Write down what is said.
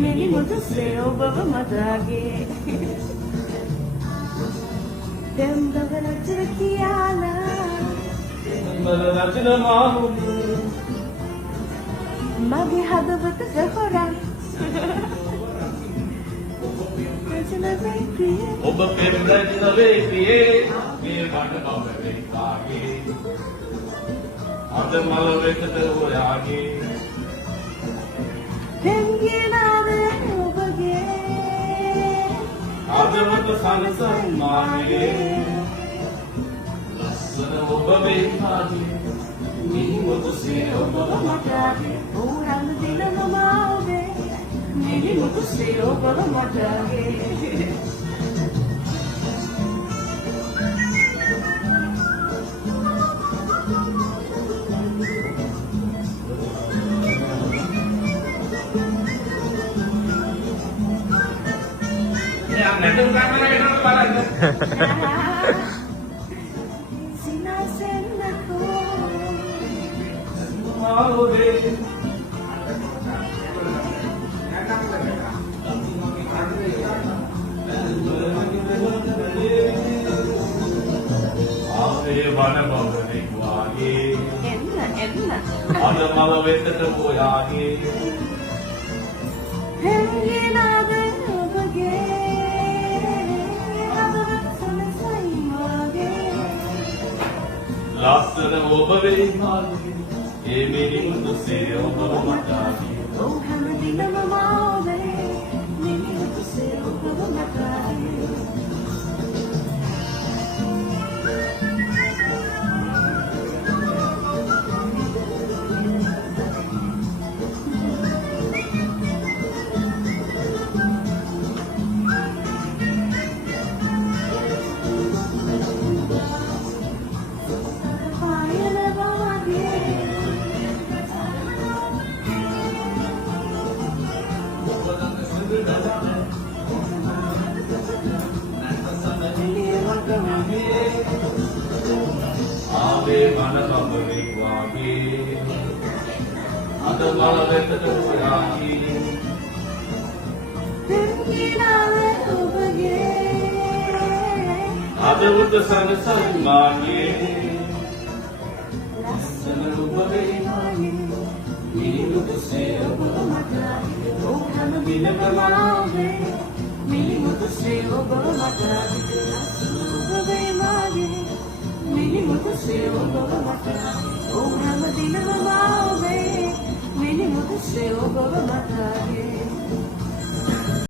මිනි මුතුසේ ඔබව මතගේ දෙම්බව රචන කියලා මල රචන මාමුලු මගේ හදවත ගහරා රචන වෙයි ඔබ පෙම් රචන වේ ප්‍රියේ මේ මඩ බව වේ කාගේ අද මල වෙතට ඔයාගේ දෙංගිනාද ඔබගේ අදවත සනසන් මාගේ ලස්සන ඔබ වේ කාගේ මිනි මුතුසේ ඔබ මතගේ ඕ හැම දිනම මාගේ මිනි මුතුසේ ඔබව මතගේ නැතුම් කරන්න වෙනවද බලන්න. සිනාසෙන්නකෝ ආවෝදේ. ආවේ වන බවනේ වාගේ. එන්න අද මල වෙතට ඔයාගේ. දෙංගිනාද ඔබගේ හදවත සනසයි මාගේ ලස්සන ඔබ වේ කාගේ. ඒ මිනි මුතුසේ ඔබ මතගේ. ඕ හැම දිනම මාගේ මිනි මුතුසේ ඔබව මතගේ ආවේ වන බවනේ වාගේ. අද මල වෙතට ඔයාගේ. දෙංගිනාද ඔබගේ අදවත සනසන් මාගේ. ලස්සන ඔබ වේ කාගේ. මිනි මුතුසේ ඔබ මතගේ. ඕ හැම දිනම මාගේ මිනි මුතුසේ ඔබව මතගේ ඔබේ මාගේ මිනි මුතුසේ ඔබව මතගේ ඕ හැම දිනම මාගේ මිනි මුතුසේ ඔබව මතගේ